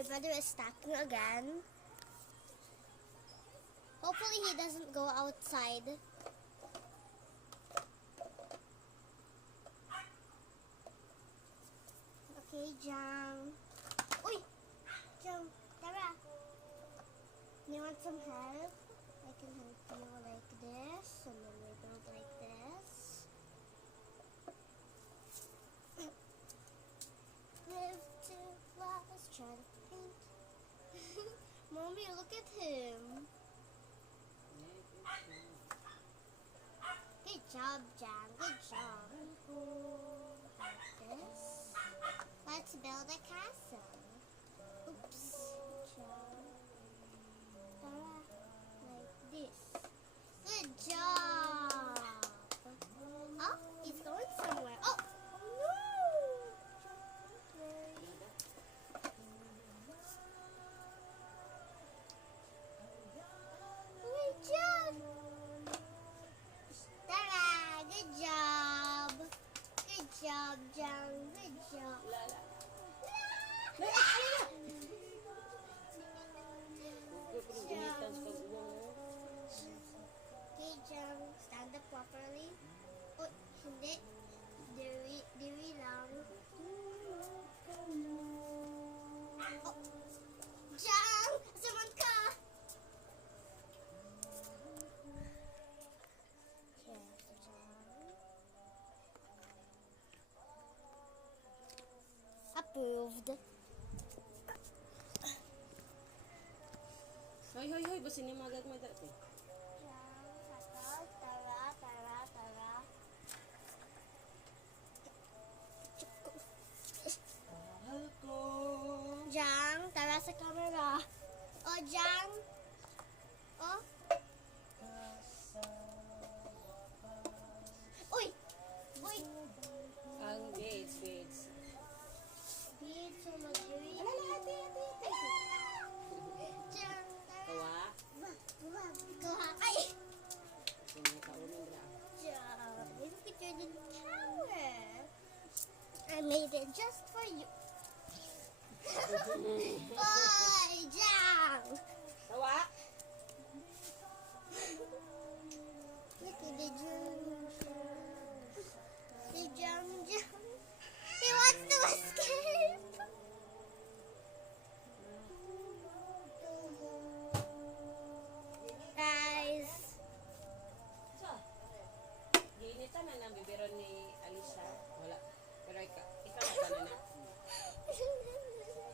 my brother is stacking again. Hopefully he doesn't go outside. Okay, Jang. Uy! Jang, tara. You want some help? I can help you like this, and then we build like this. Live to last, try to paint. Mommy, look at him. Good job, Jang. Good job. Like this. Let's build a castle. Oops. Good job. Tara. Like this. Good job. Oh, he's going somewhere. Oh, no. Good job. Tara, good job. Good job, Jang. Good job. Okay, Jang. Stand up properly. Oh, hindi. Diri lang. Oh, Jang! Asaman ka! Approved. Hoy, basi ni magag mo dati. Tara. Mahal ko. Jang, tara sa camera. Oh, Jang. Oh, Kasama